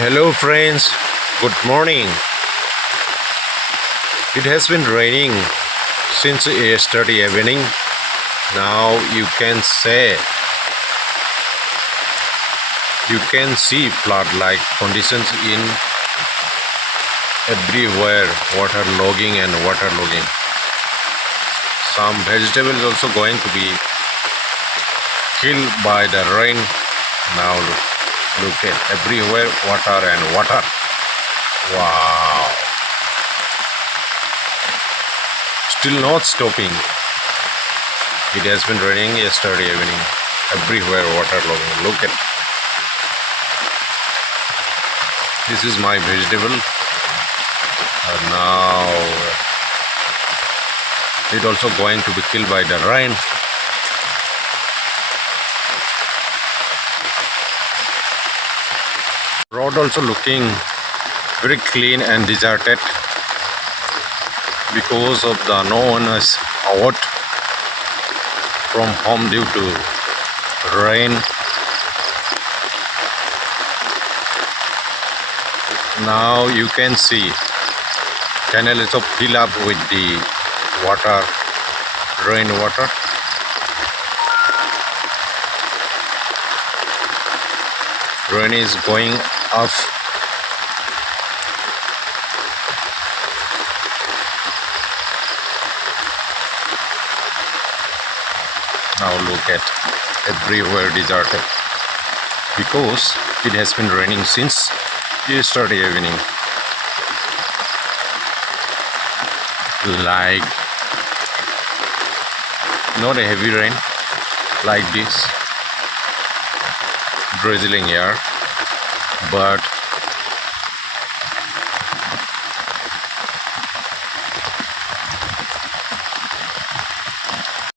Hello friends, good morning. It has been raining since yesterday evening. Now you can see flood-like conditions in everywhere, waterlogging. Some vegetables also going to be killed by the rain. Now look at everywhere water and water. Wow. Still not stopping. It has been raining yesterday evening. Everywhere waterlogging. Look at. This is my vegetable. And now it also going to be killed by the rain. Road also looking very clean and deserted because of the no one is out from home due to rain. Now you can see canal is also fill up with the water, rainwater. Rain is going up. Now look at everywhere deserted because it has been raining since yesterday evening. Like not a heavy rain like this drizzling here, but